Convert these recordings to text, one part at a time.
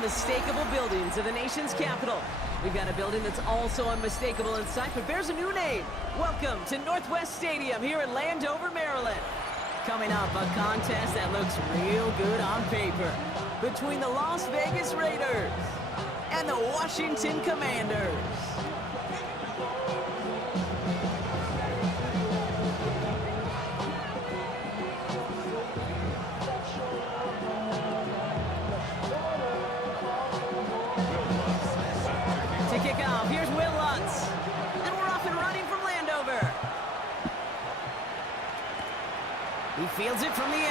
unmistakable buildings of the nation's capital. We've got a building that's also unmistakable in sight, but bears a new name. Welcome to Northwest Stadium here in Landover, Maryland. Coming up, a contest that looks real good on paper between the Las Vegas Raiders and the Washington Commanders. To kick off, here's Will Lutz. And we're off and running from Landover. He fields it from the 8.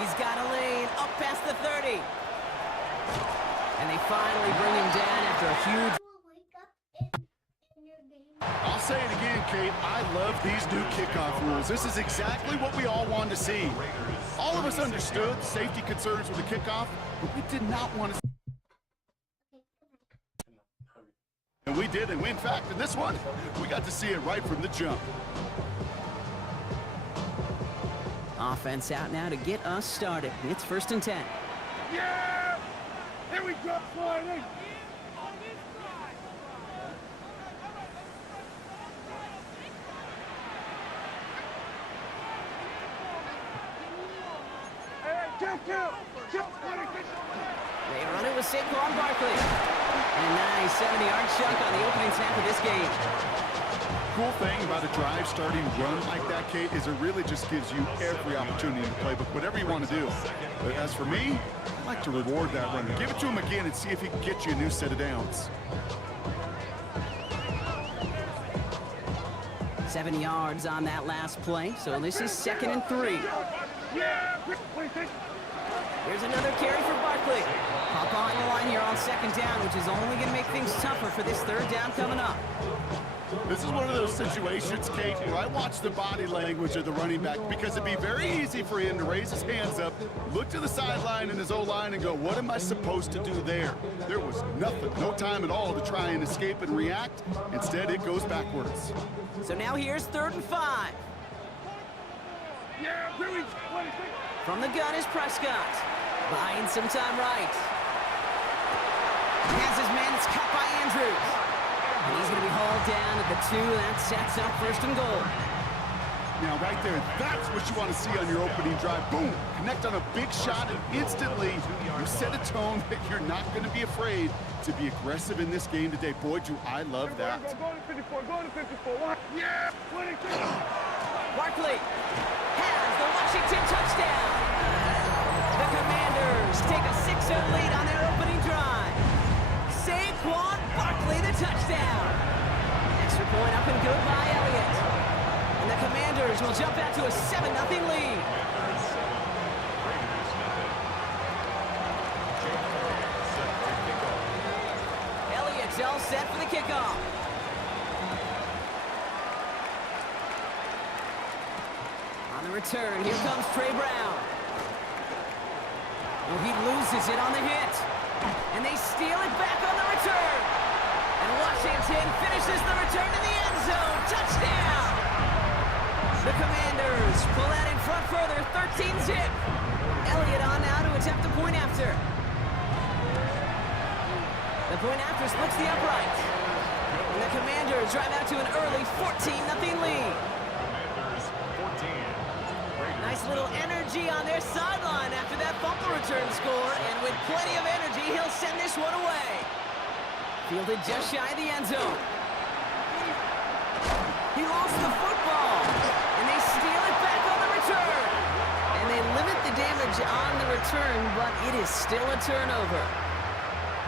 He's got a lane up past the 30. And they finally bring him down after a huge... I'll say it again, Kate. I love these new kickoff rules. This is exactly what we all wanted to see. All of us understood safety concerns with the kickoff, but we did not want to... And we did, and in fact, in this one, we got to see it right from the jump. Offense out now to get us started. It's 1st and 10. Yeah! Here we go, sliding! They run it with Saquon Barkley. And a nice 70-yard chunk on the opening snap of this game. Cool thing about a drive starting run like that, Kate, is it really just gives you every opportunity in the playbook, whatever you want to do. But as for me, I like to reward that runner. Give it to him again and see if he can get you a new set of downs. 7 yards on that last play, so this is 2nd and 3. Here's another carry for Barkley. Pop on the line here on 2nd down, which is only going to make things tougher for this 3rd down coming up. This is one of those situations, Kate, where I watch the body language of the running back because it'd be very easy for him to raise his hands up, look to the sideline and his O-line and go, what am I supposed to do there? There was nothing, no time at all to try and escape and react. Instead, it goes backwards. So now here's 3rd and 5. From the gun is Prescott. Buying some time right. He has his man, it's cut by Andrews. And he's going to be hauled down at the 2. That sets up 1st and goal. Now, right there, that's what you want to see on your opening drive. Boom! Connect on a big shot, and instantly you set a tone that you're not going to be afraid to be aggressive in this game today. Boy, do I love that. Go to 54, go to 54. Yeah! Barkley has the Washington touchdown. The Commanders take a 6-0 lead on their opening drive. Saquon Barkley, the touchdown. Extra point up and good by Elliott. And the Commanders will jump out to a 7-0 lead. Elliott's all set for the kickoff. On the return, here comes Trey Brown. Well, he loses it on the hit. And they steal it back on the return. And Washington finishes the return to the end zone. Touchdown! The Commanders pull out in front further, 13-zip. Elliott on now to attempt the point after. The point after splits the upright. And the Commanders drive out to an early 14-0 lead. Nice little energy on their sideline after that bumper return score, and with plenty of energy, he'll send this one away. Fielded just shy of the end zone. He lost the football, and they steal it back on the return. And they limit the damage on the return, but it is still a turnover.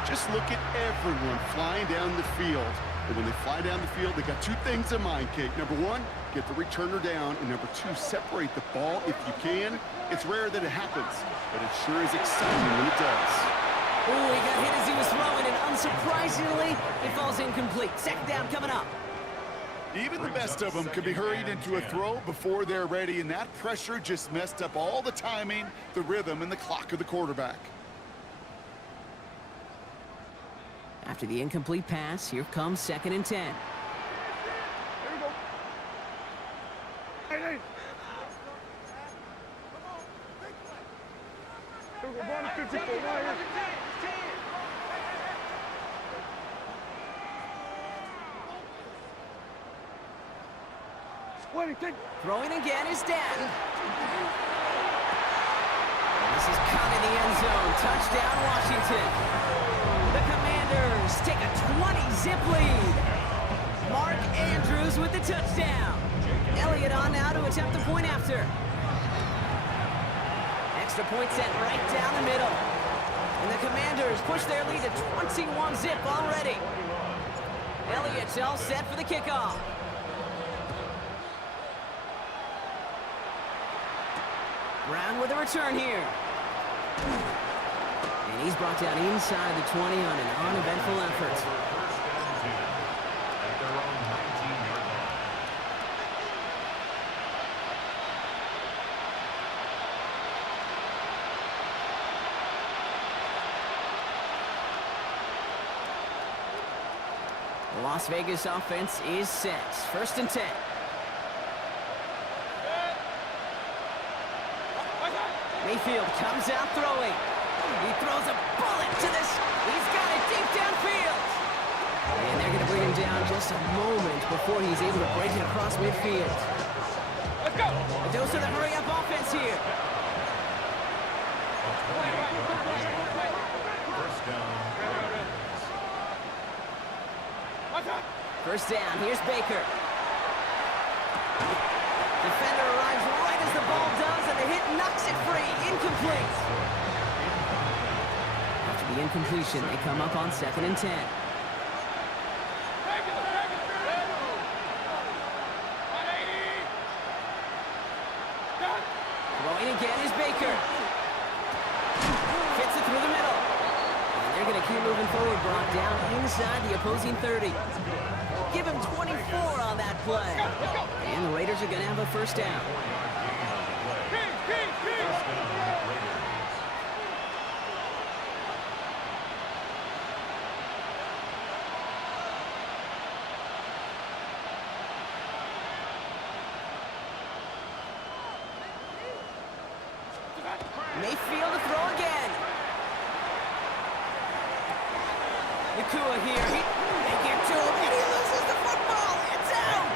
Just look at everyone flying down the field. And when they fly down the field, they got 2 things in mind, Kate. Number 1, get the returner down. And number 2, separate the ball if you can. It's rare that it happens, but it sure is exciting when it does. Ooh, he got hit as he was throwing, and unsurprisingly, it falls incomplete. 2nd down coming up. Even the best of them can be hurried into a throw before they're ready, and that pressure just messed up all the timing, the rhythm, and the clock of the quarterback. After the incomplete pass, here comes 2nd and 10. Here we go. Hey. Here we go, going to Physical, Wyatt. Throwing again is Dan. This is caught in the end zone. Touchdown, Washington. The Commanders take a 20-zip lead. Mark Andrews with the touchdown. Elliott on now to attempt the point after. Extra point set right down the middle. And the Commanders push their lead to 21-zip already. Elliott's all set for the kickoff. Brown with a return here. And he's brought down inside the 20 on an uneventful effort. The Las Vegas offense is set. 1st and 10. Mayfield comes out throwing. He throws a bullet to this. He's got it deep downfield. And they're going to bring him down just a moment before he's able to break it across midfield. Let's go. A dose of the hurry-up offense here. First down, here's Baker. Defender arrives right as the ball does, and the hit knocks it free. Incomplete. After the incompletion, they come up on 2nd and 10. Throwing again is Baker. Fits it through the middle. And they're going to keep moving forward, brought down inside the opposing 30. Give him 24 on that play. And the Raiders are going to have a first down. Mayfield to throw again. Nakua here. They get to him, and he loses the football. It's out.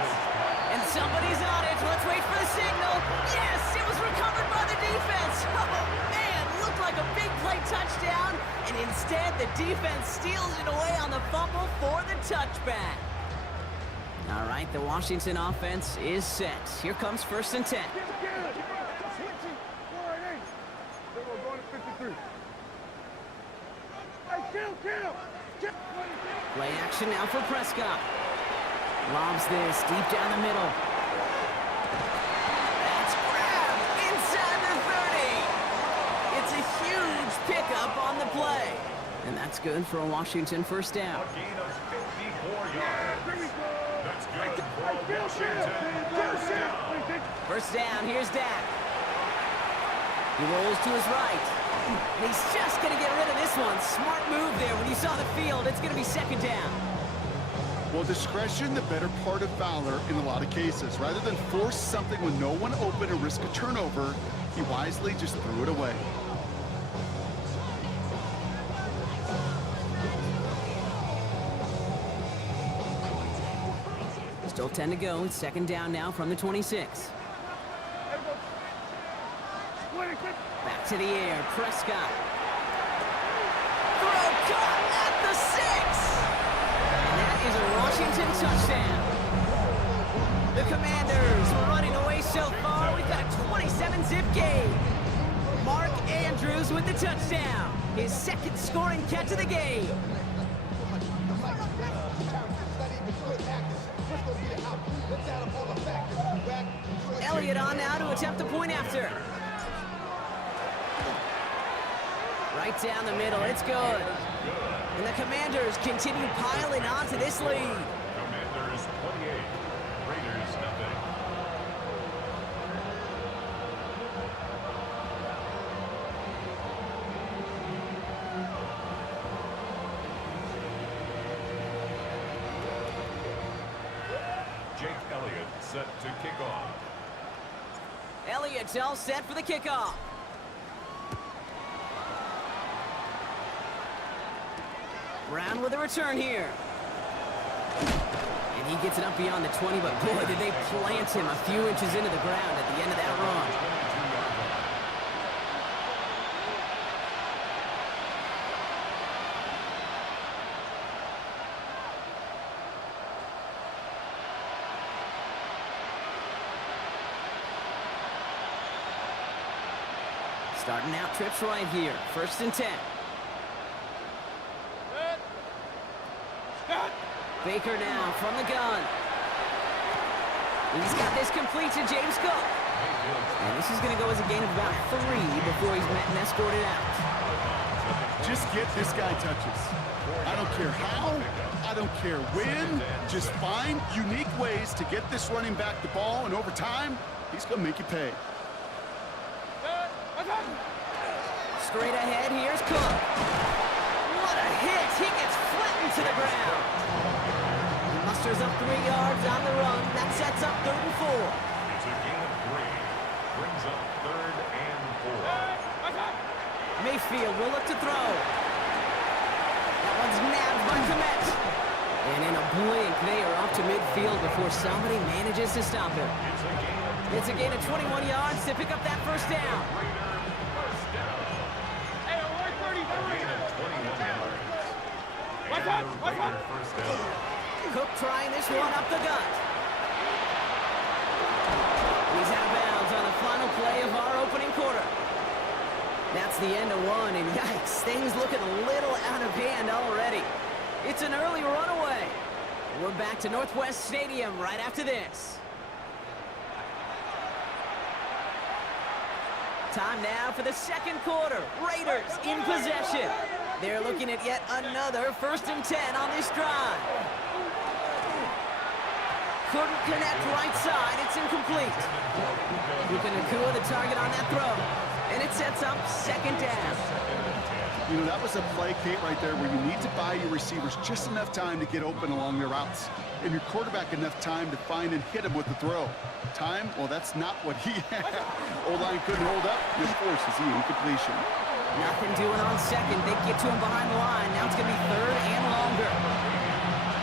And somebody's on it. Let's wait for the signal. Yes, it was recovered by the defense. Oh, man, looked like a big play touchdown. And instead, the defense steals it away on the fumble for the touchback. All right, the Washington offense is set. Here comes 1st and 10. Play action now for Prescott. Lobs this deep down the middle. That's grabbed inside the 30. It's a huge pickup on the play. And that's good for a Washington first down. A gain of 54 yards. That's good for a Washington. First down, here's Dak. He rolls to his right. And he's just going to get rid of this one. Smart move there. When you saw the field, it's going to be 2nd down. Well, discretion, the better part of valor in a lot of cases. Rather than force something with no one open and risk a turnover, he wisely just threw it away. Still 10 to go. It's 2nd down now from the 26. Back to the air. Prescott. Throw caught at the 6. And that is a Washington touchdown. The Commanders were running away so far. We've got a 27-zip game. Mark Andrews with the touchdown. His 2nd scoring catch of the game. Elliott on now to attempt the point after. Right down the middle, it's good. And the Commanders continue piling on to this lead. Commanders 28, Raiders nothing. Jake Elliott set to kick off. Elliott's all set for the kickoff. Brown with a return here. And he gets it up beyond the 20, but boy, did they plant him a few inches into the ground at the end of that run. Starting out trips right here. 1st and 10. Baker now from the gun. He's got this complete to James Cook. And this is going to go as a gain of about 3 before he's met and escorted out. Just get this guy touches. I don't care how, I don't care when. Just find unique ways to get this running back the ball, and over time, he's going to make you pay. Straight ahead, here's Cook. What a hit! He gets flattened to the ground. He musters up 3 yards on the run. That sets up 3rd and 4. It's a gain of 3. Brings up 3rd and 4. Mayfield will look to throw. That one's nabbed by Komet. And in a blink, they are off to midfield before somebody manages to stop him. It's a gain of 21 yards to pick up that 1st down. Cook trying this one up the gut. He's out of bounds on the final play of our opening quarter. That's the end of 1, and yikes, things looking a little out of hand already. It's an early runaway. We're back to Northwest Stadium right after this. Time now for the 2nd quarter. Raiders in possession. They're looking at yet another 1st and 10 on this drive. Couldn't connect right side. It's incomplete. Luka Nakua the target on that throw. And it sets up 2nd down. You know, that was a play, Kate, right there where you need to buy your receivers just enough time to get open along their routes. And your quarterback enough time to find and hit him with the throw. Time? Well, that's not what he had. O-line couldn't hold up. This forces the incompletion. Nothing doing on 2nd. They get to him behind the line. Now it's going to be 3rd and longer.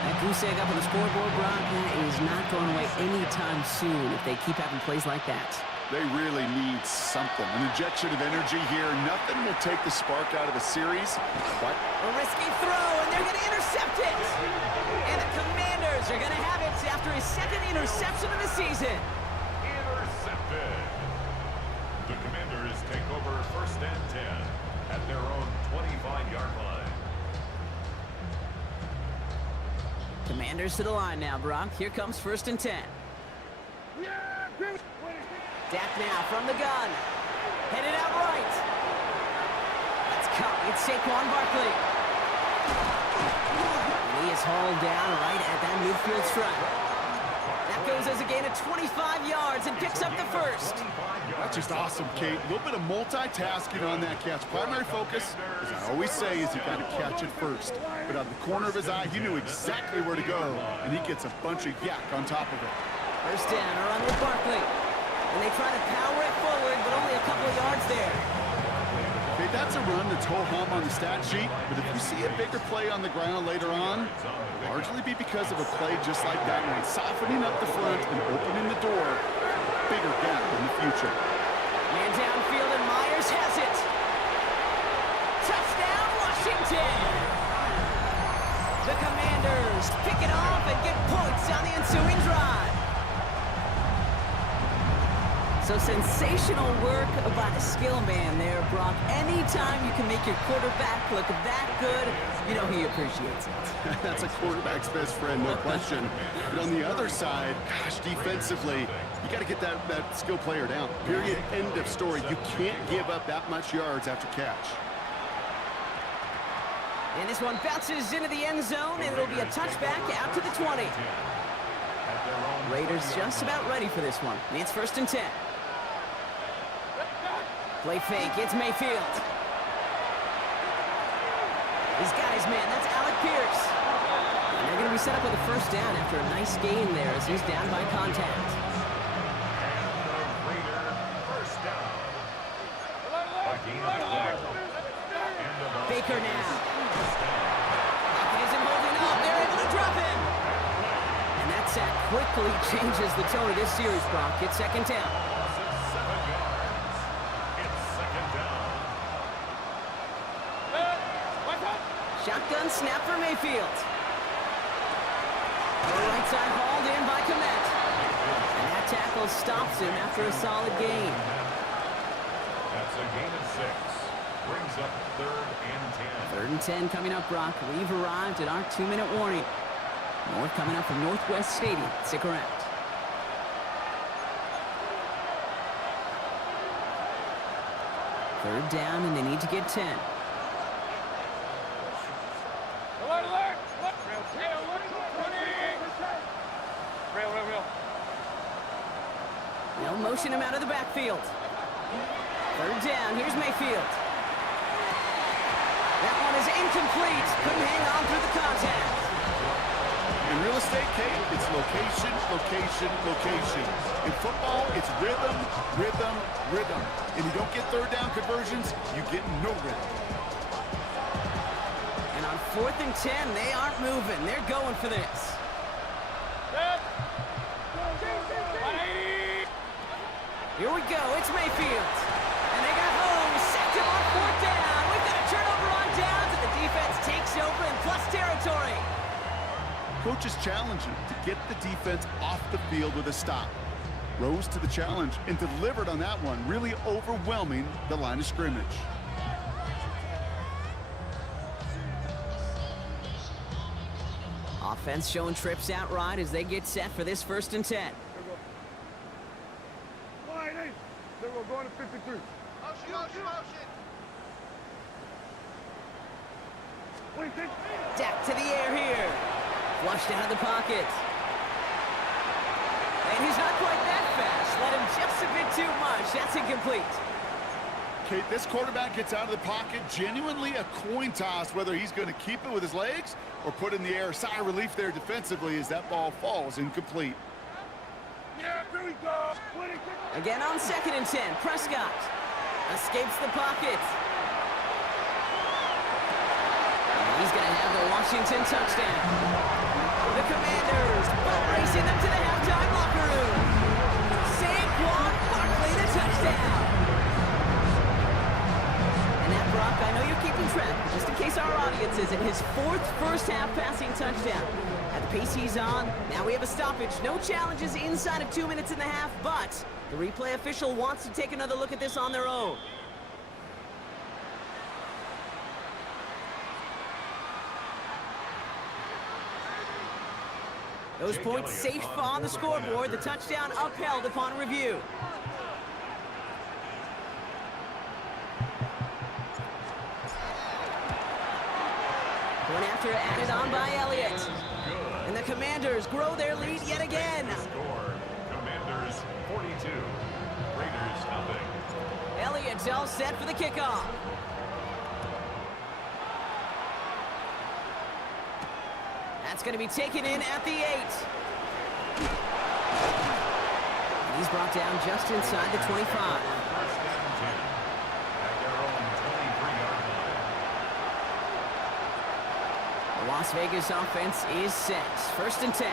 That goose egg up on the scoreboard, Brock, is not going away anytime soon if they keep having plays like that. They really need something. An injection of energy here. Nothing will take the spark out of a series. But a risky throw, and they're going to intercept it. And the Commanders are going to have it after his 2nd interception of the season. Intercepted. The Commanders take over 1st and 10 at their own 25-yard line. Commanders to the line now, Brock. Here comes 1st and 10. Dak now from the gun. Headed out right. That's caught. It's Saquon Barkley. And he is hauled down right at that midfield stripe. That goes as a gain of 25 yards and picks up the 1st. That's just awesome, Kate. A little bit of multitasking on that catch. Primary focus, as I always say, is you got to catch it first. But out of the corner of his eye, he knew exactly where to go, and he gets a bunch of yak on top of it. 1st down, a run with Barkley. And they try to power it forward, but only a couple of yards there. Okay, that's a run that's ho-hum on the stat sheet, but if you see a bigger play on the ground later on, it'll largely be because of a play just like that one, softening up the front and opening the door. Bigger gap in the future. Man downfield, and Myers has it. Touchdown, Washington! The Commanders pick it off and get points on the ensuing drive. So sensational work by the skill man there, Brock. Anytime you can make your quarterback look that good, you know he appreciates it. That's a quarterback's best friend, no question. But on the other side, gosh, defensively, you got to get that skill player down. Period, end of story. You can't give up that much yards after catch. And this one bounces into the end zone, and it'll be a touchback out to the 20. Raiders just about ready for this one. It's 1st and 10. Play fake, it's Mayfield. He's got his man, that's Alec Pierce. And they're going to be set up with a 1st down after a nice gain there as he's down by contact. Baker now. sack quickly changes the tone of this series, Brock. It's second down. Losses 7 yards. It's second down. Shotgun snap for Mayfield. The right side hauled in by Komet. And that tackle stops him after a solid gain. That's a gain of 6. Brings up 3rd and 10. 3rd and 10 coming up, Brock. We've arrived at our 2-minute warning. More coming up from Northwest Stadium. Stick around. Third down, and they need to get 10. Alert, alert! Real. They'll motion him out of the backfield. Third down, here's Mayfield. That one is incomplete. Couldn't hang on through the contact. In real estate, Kate, it's location, location, location. In football, it's rhythm, rhythm, rhythm. And you don't get third down conversions, you get no rhythm. And on 4th and 10, they aren't moving. They're going for this. Here we go. It's Mayfield. And they got home. Sacked him on 4th down. We've got a turnover on downs, and the defense takes over in plus territory. Coach is challenging to get the defense off the field with a stop. Rose to the challenge and delivered on that one, really overwhelming the line of scrimmage. Offense showing trips out right as they get set for this 1st and 10. Then we're going to 53. Motion. Dak to the air here. Flushed out of the pocket. And he's not quite that fast. Let him just a bit too much. That's incomplete. Kate, this quarterback gets out of the pocket, genuinely a coin toss whether he's going to keep it with his legs or put in the air. Sigh of relief there defensively as that ball falls incomplete. Yeah, here we go. Again on 2nd and 10. Prescott escapes the pocket. And he's going to have the Washington touchdown. The Commanders racing them to the halftime locker room. Saquon Barkley, the touchdown. And that, Brock, I know you're keeping track, but just in case our audience isn't, his 4th first-half passing touchdown. At the pace he's on, now we have a stoppage. No challenges inside of 2 minutes and a half, but the replay official wants to take another look at this on their own. Those points safe on the scoreboard. The touchdown upheld upon review. Point after added on by Elliott. And the Commanders grow their lead yet again. Score. Commanders 42. Raiders nothing. Elliott's all set for the kickoff. That's going to be taken in at the 8. And he's brought down just inside the 25. First down 10. At their own 23-yard line. The Las Vegas offense is set. 1st and 10.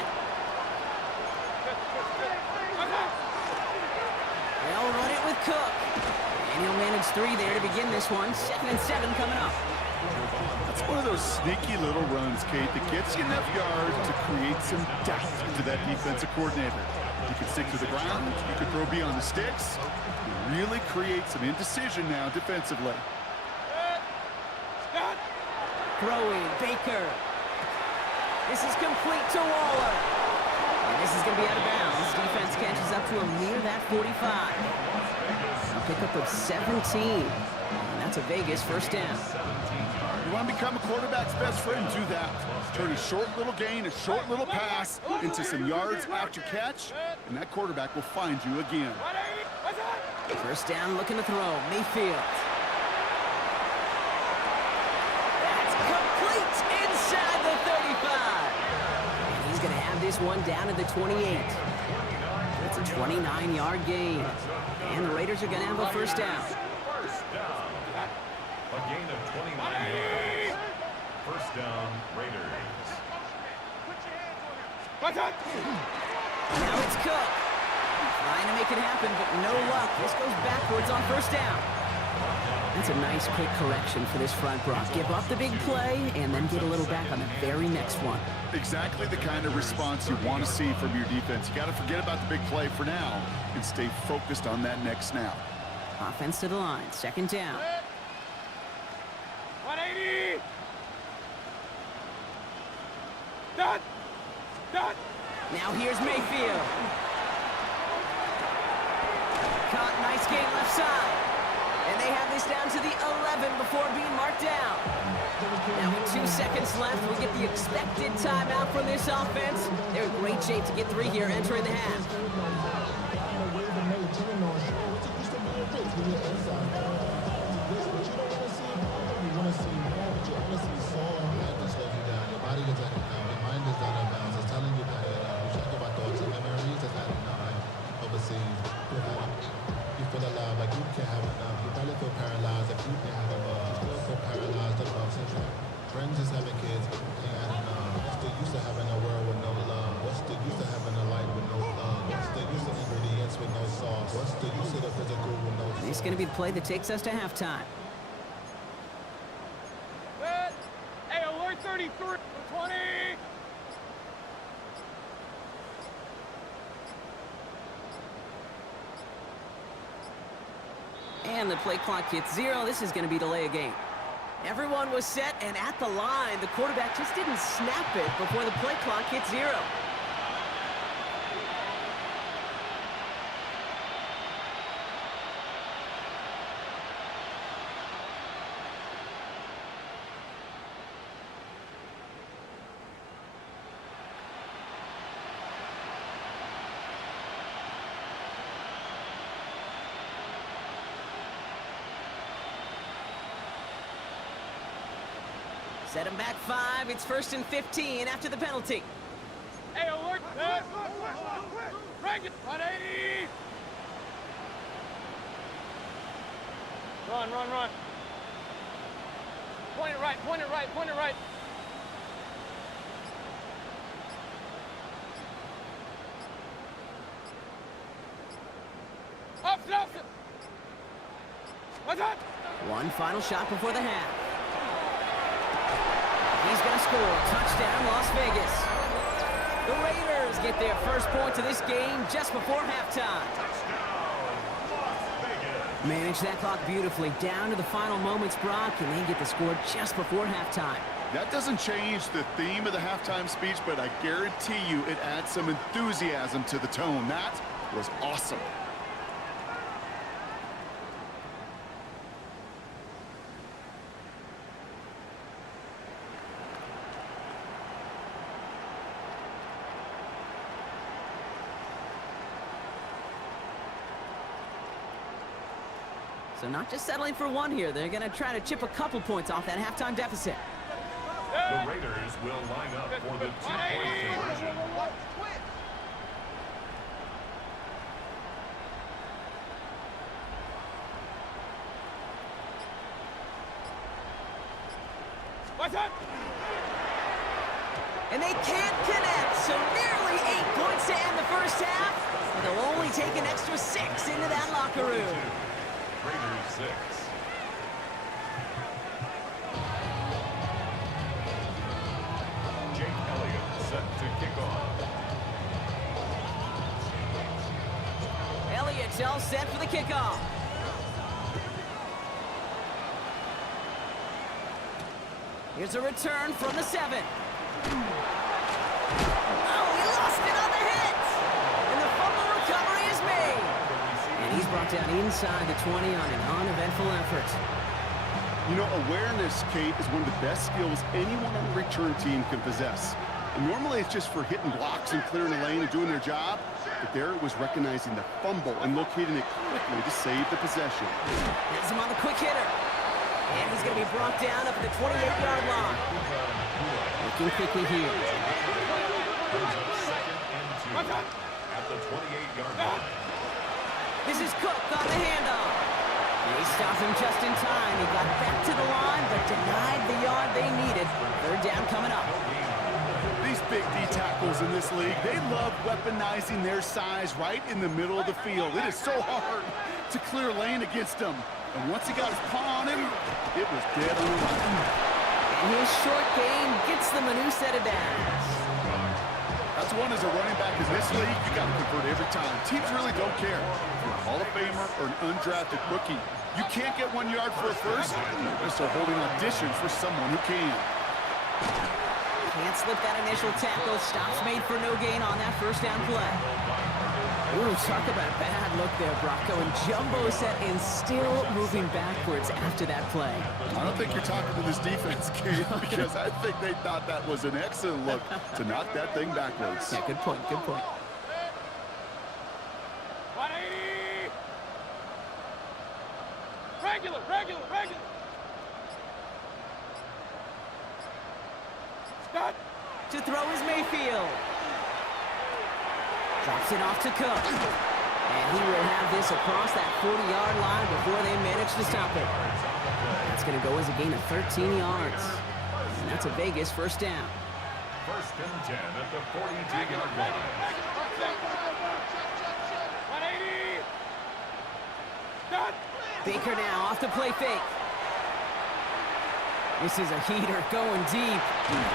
They'll run it with Cook. And he'll manage 3 there to begin this one. 2nd and 7 coming up. That's one of those sneaky little runs, Kate, that gets you enough yards to create some doubt into that defensive coordinator. You can stick to the ground, you can throw beyond the sticks, you really create some indecision now defensively. Throwing, Baker. This is complete to Waller. And this is going to be out of bounds. Defense catches up to him near that 45. A pickup of 17. And that's a Vegas first down. You want to become a quarterback's best friend, do that. Turn a short little gain, a short little pass into some yards after catch, and that quarterback will find you again. First down, looking to throw. Mayfield. That's complete inside the 35. And he's going to have this one down at the 28. It's a 29-yard gain. And the Raiders are going to have a first down. First down. A gain of 29 yards. First down, Raiders. Now it's Cook. Trying to make it happen, but no luck. This goes backwards on first down. That's a nice quick correction for this front, Brock. Give up the big play and then get a little back on the very next one. Exactly the kind of response you want to see from your defense. You got to forget about the big play for now and stay focused on that next snap. Offense to the line, second down. 180. Done. Now here's Mayfield. Caught, nice game left side. And they have this down to the 11 before being marked down. Now with 2 seconds left, we get the expected timeout from this offense. They're in great shape to get 3 here entering the half. Friends is having kids, ain't adding up. What's the use of having a world with no love? What's the use of having a life with no love? What's the use of ingredients with no sauce? What's the use of the physical with no sauce? It's going to be the play that takes us to halftime. Hey, alert 33, 20. And the play clock hits 0. This is going to be delay a game. Everyone was set and at the line. The quarterback just didn't snap it before the play clock hit 0. Set him back 5. It's 1st and 15 after the penalty. Hey, alert. Rank it. 180. Run. Point it right. Up. What's up? One final shot before the half. He's going to score. Touchdown, Las Vegas. The Raiders get their first points of this game just before halftime. Manage that clock beautifully down to the final moments, Brock, and they get the score just before halftime. That doesn't change the theme of the halftime speech, but I guarantee you it adds some enthusiasm to the tone. That was awesome. So not just settling for 1 here. They're going to try to chip a couple points off that halftime deficit. The Raiders will line up for the 2-point conversion. What's up? And they can't connect, so nearly 8 points to end the first half. And they'll only take an extra 6 into that locker room. Raiders 6. Jake Elliott set to kick off. Elliott's all set for the kickoff. Here's a return from the 7. Oh, he lost it on the hit! And the fumble recovery is made. And he's brought down inside the 20 on an uneventful effort. You know, awareness, Kate, is one of the best skills anyone on the return team can possess. And normally it's just for hitting blocks and clearing the lane and doing their job. But there it was recognizing the fumble and locating it quickly to save the possession. Has him on the quick hitter. And he's going to be brought down up at the 28-yard line. Looking quickly here. Second and 2 at the 28-yard line. This is Cook on the handoff. They stopped him just in time. He got back to the line, but denied the yard they needed. Third down coming up. These big D tackles in this league. They love weaponizing their size right in the middle of the field. It is so hard to clear lane against them. And once he got his paw on him, it was dead on the line. And his short game gets them a new set of downs. That's one as a running back in this league, you got to convert every time. Teams really don't care. If you're a Hall of Famer or an undrafted rookie, you can't get 1 yard for a first. They're still holding auditions for someone who can. Can't slip that initial tackle. Stops made for no gain on that first down play. Ooh, talk about a bad look there, Brocco. And jumbo set and still moving backwards after that play. I don't think you're talking to this defense, Kate, because I think they thought that was an excellent look to knock that thing backwards. Yeah, good point, good point. 180! Regular, regular, regular! Scott! To throw is Mayfield. Drops it off to Cook. And he will have this across that 40-yard line before they manage to stop it. That's going to go as a gain of 13 yards. And that's a Vegas first down. First and 10 at the 42-yard line. 180! Scott! Baker now off the play fake. This is a heater going deep.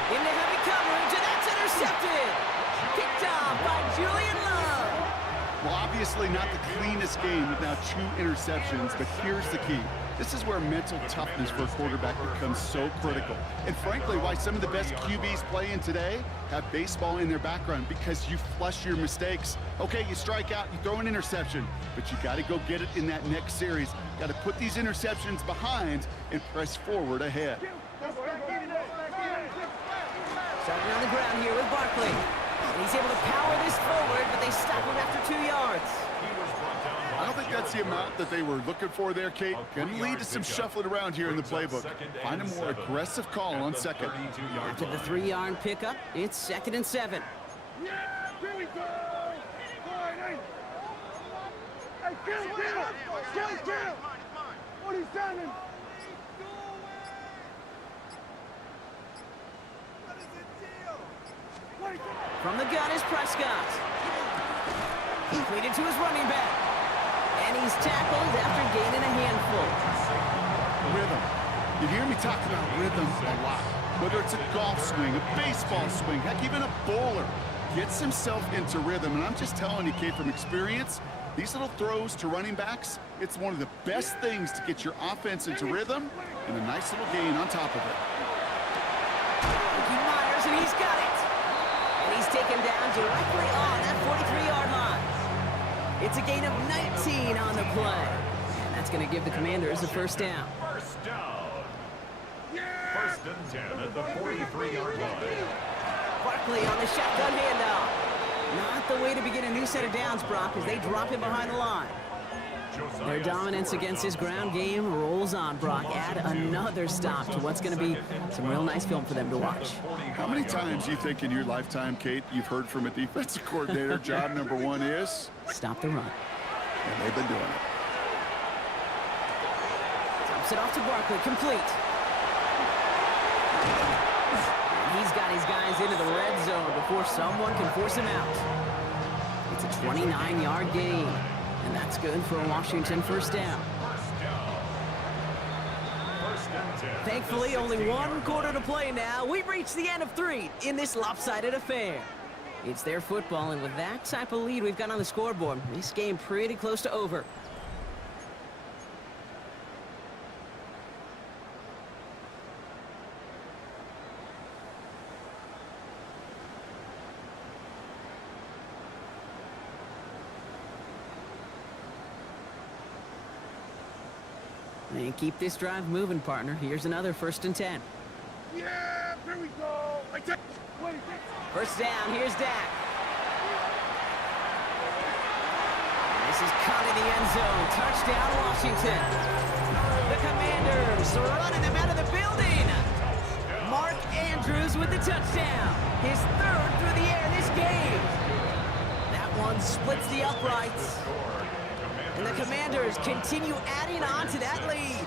Into heavy coverage, and that's intercepted. Picked off by Julian Love. Well, obviously not the cleanest game with now 2 interceptions, but here's the key. This is where mental toughness for a quarterback becomes so critical. And frankly, why some of the best QBs playing today have baseball in their background, because you flush your mistakes. Okay, you strike out, you throw an interception, but you got to go get it in that next series. Got to put these interceptions behind and press forward ahead. Starting on the ground here with Barkley. And he's able to power this forward, but they stop him after 2 yards. I don't think that's the amount that they were looking for there, Kate. Can lead to some shuffling around here in the playbook. Find a more aggressive call on second. After the 3-yard pickup, it's 2nd and 7. Yeah, here we go! 180! Hey, kill! What are you standing? From the gun is Prescott. Completed to his running back. And he's tackled after gaining a handful. Rhythm. You hear me talk about rhythm a lot. Whether it's a golf swing, a baseball swing, heck, even a bowler gets himself into rhythm. And I'm just telling you, Kate, from experience, these little throws to running backs, it's one of the best things to get your offense into rhythm and a nice little gain on top of it. Ricky Myers, and he's got it. And he's taken down directly on that 43-yard line. It's a gain of 19 on the play. And that's going to give the Commanders a first down. First down. First and 10 at the 43-yard line. Barkley on the shotgun handoff. Not the way to begin a new set of downs, Brock, as they drop him behind the line. Their dominance against his ground game rolls on, Brock. Add another stop to what's going to be some real nice film for them to watch. How many times do you think in your lifetime, Kate, you've heard from a defensive coordinator, job number 1 is? Stop the run. And they've been doing it. Drops it off to Barkley, complete. And he's got his guys into the red zone before someone can force him out. It's a 29-yard gain. And that's good for a Washington first down. Thankfully, only 1 quarter to play now. We've reached the end of 3 in this lopsided affair. It's their football, and with that type of lead we've got on the scoreboard, this game pretty close to over. And keep this drive moving, partner. Here's another 1st and 10. Yeah, here we go! First down, here's Dak. This is caught in the end zone. Touchdown, Washington. The Commanders running him out of the building. Mark Andrews with the touchdown. His 3rd through the air this game. That one splits the uprights. And the Commanders continue adding on to that lead.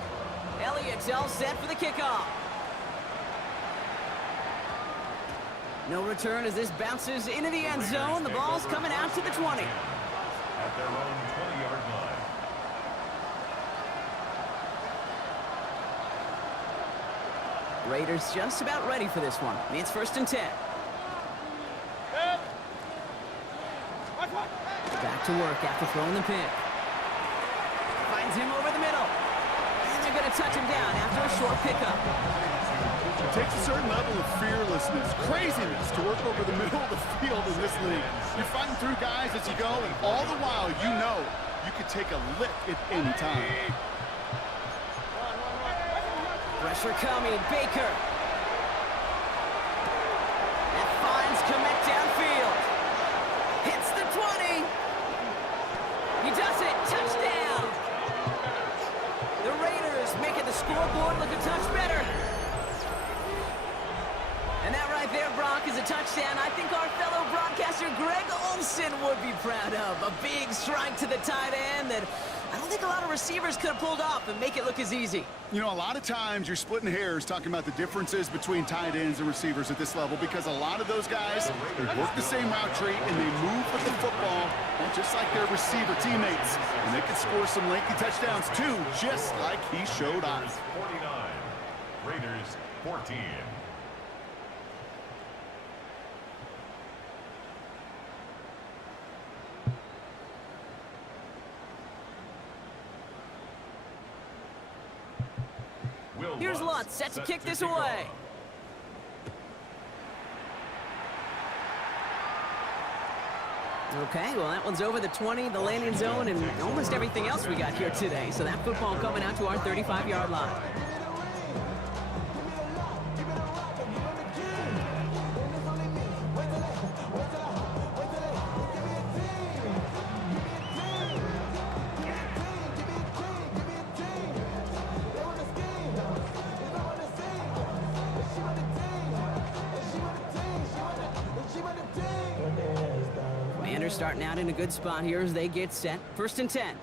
Elliott's all set for the kickoff. No return as this bounces into the end zone. The ball's coming out to the 20. At their own 20-yard line. Raiders just about ready for this one. It's 1st and 10. Back to work after throwing the pick. Finds him over the middle. And they're going to touch him down after a short pickup. It takes a certain level of fearlessness, craziness to work over the middle of the field in this league. You're fighting through guys as you go, and all the while you know you could take a lick at any time. Pressure coming. Baker. That finds Komet downfield. Hits the 20. He does it. Touchdown. The Raiders making the scoreboard look a touch better. And that right there, Brock, is a touchdown I think our fellow broadcaster Greg Olson would be proud of. A big strike to the tight end that I don't think a lot of receivers could have pulled off and make it look as easy. You know, a lot of times you're splitting hairs talking about the differences between tight ends and receivers at this level because a lot of those guys, they work the same route tree and they move with the football, well, just like their receiver teammates. And they can score some lengthy touchdowns too, just like he showed us. 49, Raiders 14. Here's Lutz set to kick this away. Okay, well, that one's over the 20, the landing zone, and almost everything else we got here today. So that football coming out to our 35-yard line. Starting out in a good spot here as they get set. 1st and 10.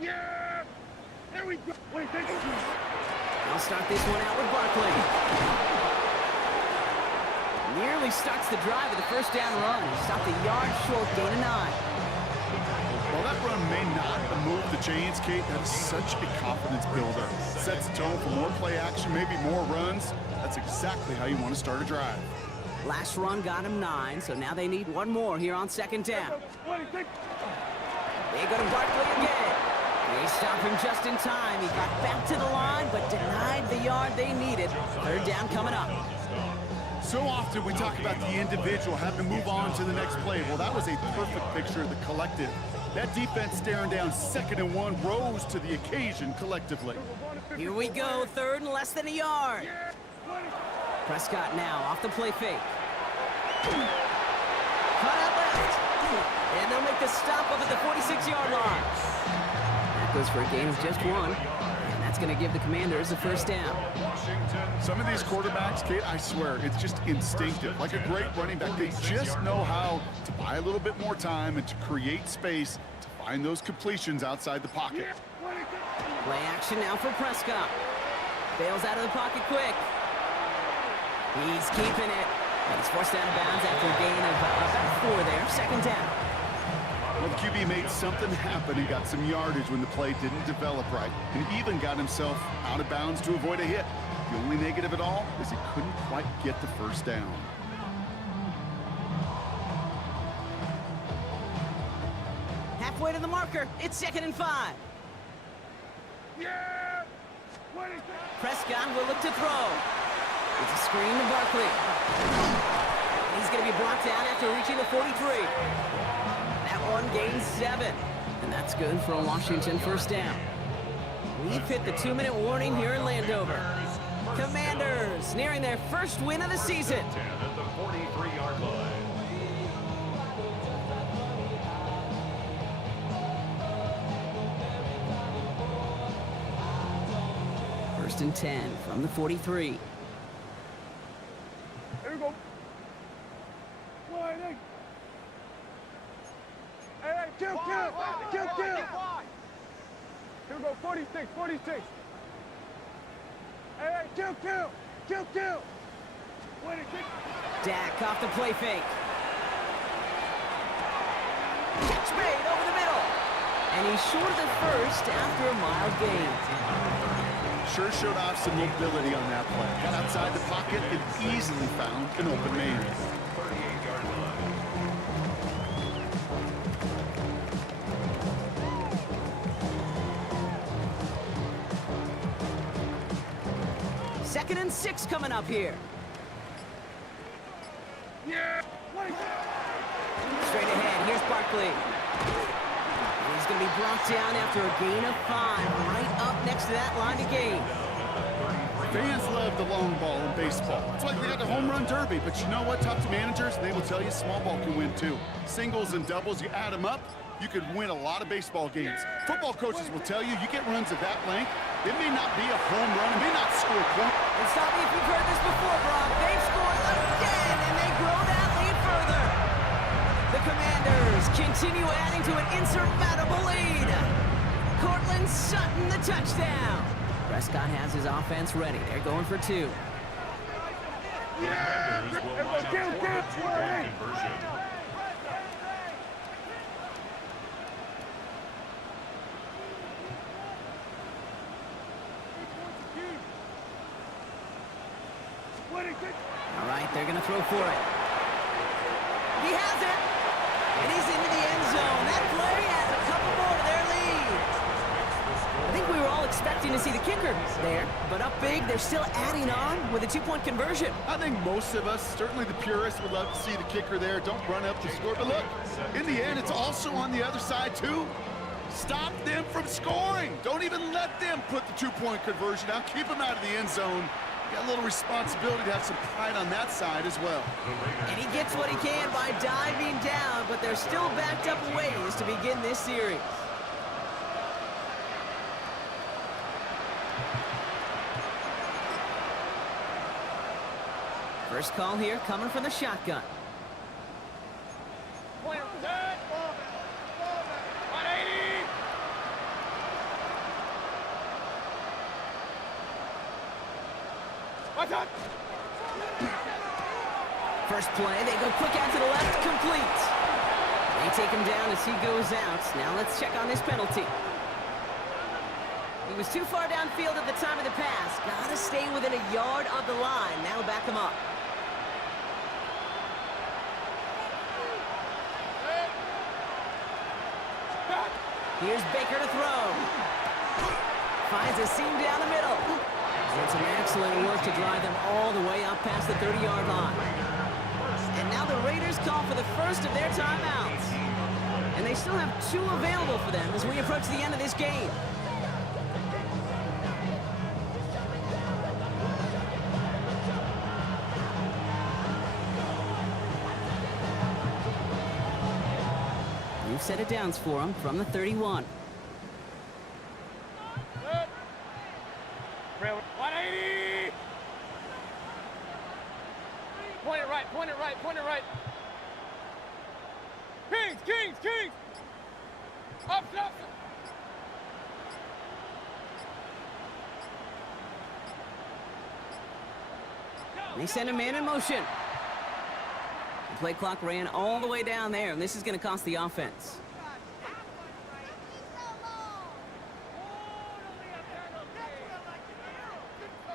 Yeah! There we go. Wait, thank you. They'll start this one out with Barkley. Nearly starts the drive with a 1st down run. He stopped a yard short, gain of 9. While that run may not move the chains, Kate, that is such a confidence builder. Sets the tone for more play action, maybe more runs. That's exactly how you want to start a drive. Last run got him 9, so now they need one more here on 2nd down. They go to Barkley again. They stop him just in time. He got back to the line, but denied the yard they needed. 3rd down coming up. So often we talk about the individual having to move on to the next play. Well, that was a perfect picture of the collective. That defense staring down 2nd and 1 rose to the occasion collectively. Here we go, 3rd and less than a yard. Prescott now off the play fake. Cut out left. And they'll make the stop up at the 46-yard line. That goes for a gain of just 1. And that's going to give the Commanders a 1st down. Some of these quarterbacks, Kate, I swear, it's just instinctive. Like a great running back, they just know how to buy a little bit more time and to create space to find those completions outside the pocket. Play action now for Prescott. Bails out of the pocket quick. He's keeping it. And he's forced out of bounds after a gain of about 4 there. 2nd down. Well, the QB made something happen and got some yardage when the play didn't develop right. And even got himself out of bounds to avoid a hit. The only negative at all is he couldn't quite get the 1st down. Halfway to the marker. It's 2nd and 5. Yeah! Prescott will look to throw. It's a screen to Barkley. He's going to be brought down after reaching the 43. That one gains 7. And that's good for a Washington 1st down. We've hit the 2-minute warning here in Landover. Commanders nearing their 1st win of the season. At the 43-yard line. 1st and 10 from the 43. Here we go. Hey, kill. Here we go, 46. Hey, kill. Dak off the play fake. Catch made over the middle. And he's short of the first after a mild gain. Sure showed off some mobility on that play. Got outside the pocket and easily found an open man. 38-yard line. Second and 6 coming up here. Straight ahead, here's Barkley. And he's going to be brought down after a gain of 5, right up next to that line to gain. Fans love the long ball in baseball. It's like they got the home run derby, but you know what? Talk to managers, and they will tell you small ball can win too. Singles and doubles, you add them up, you could win a lot of baseball games. Football coaches will tell you, you get runs of that length, it may not be a home run, it may not score a point. And stop me if you've heard this before, Brock. They've scored again, and they grow that lead further. The Commanders continue adding to an insurmountable lead. Cortland Sutton, the touchdown. Prescott has his offense ready. They're going for 2. The Commanders will line up for a two-point conversion. All right, they're going to throw for it. He has it, and he's into the end zone. That play adds a couple more to their lead. I think we were all expecting to see the kicker there, but up big, they're still adding on with a 2-point conversion. I think most of us, certainly the purists, would love to see the kicker there. Don't run up the score. But look, in the end, it's also on the other side, too. Stop them from scoring. Don't even let them put the 2-point conversion out. Keep them out of the end zone. Got a little responsibility to have some pride on that side as well. And he gets what he can by diving down, but they're still backed up a ways to begin this series. First call here coming from the shotgun. First play, they go quick out to the left, complete. They take him down as he goes out. Now let's check on this penalty. He was too far downfield at the time of the pass. Gotta stay within a yard of the line. Now back him up. Here's Baker to throw. Finds a seam down the middle. And some excellent work to drive them all the way up past the 30-yard line. And now the Raiders call for the first of their timeouts. And they still have 2 available for them as we approach the end of this game. New set of downs for them from the 31. 180! Point it right, point it right, point it right. Kings, Kings, Kings! Up, up! They send a man in motion. The play clock ran all the way down there, and this is going to cost the offense.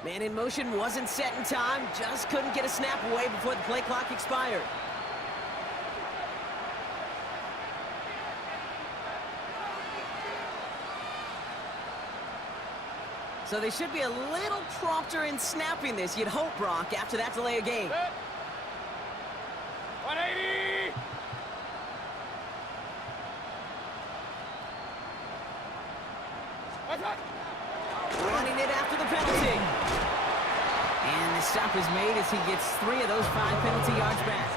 Man in motion wasn't set in time, just couldn't get a snap away before the play clock expired. So they should be a little prompter in snapping this, you'd hope, Brock, after that delay of game. 180! Running it after the penalty. And the stop is made as he gets 3 of those 5 penalty yards back.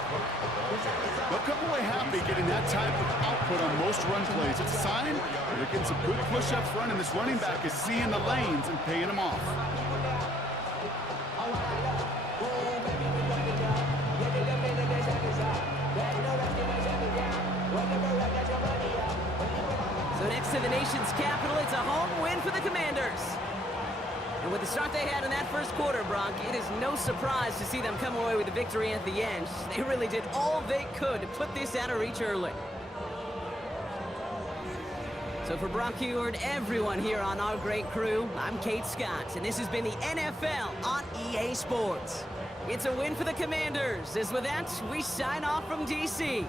They'll come away happy getting that type of output on most run plays. It's a sign they're getting some good push up front, and this running back is seeing the lanes and paying them off. So next to the nation's capital, it's a home win for the Commanders. And with the start they had in that first quarter, Brock, it is no surprise to see them come away with a victory at the end. They really did all they could to put this out of reach early. So for Brock Heward, everyone here on our great crew, I'm Kate Scott, and this has been the NFL on EA Sports. It's a win for the Commanders, as with that, we sign off from D.C.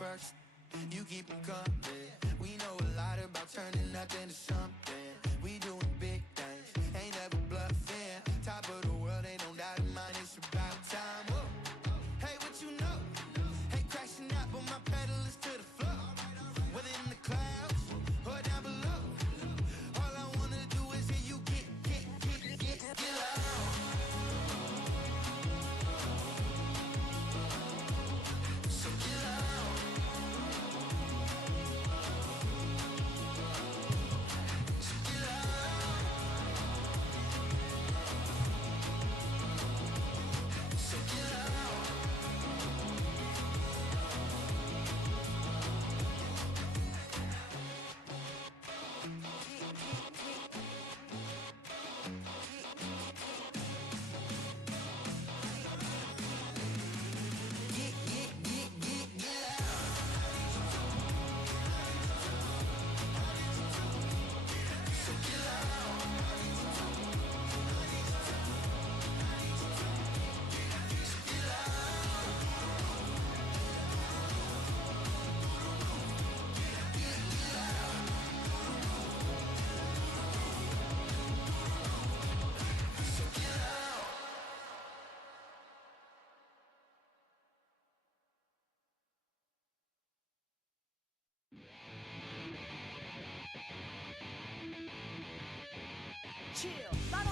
first. You keep them coming. We know a lot about turning nothing to something. We doing big things, ain't never bluffing. Top of the world, ain't no doubt in mine. It's about time. Whoa. Hey, what you know? Hey, crashing out, but my pedal is to the floor. Whether in the clouds or down below, all I wanna do is hear you get loud. So get loud. So get loud. So get loud. Get loud. So get loud. So get loud. Get loud. So get loud. Chill. Lot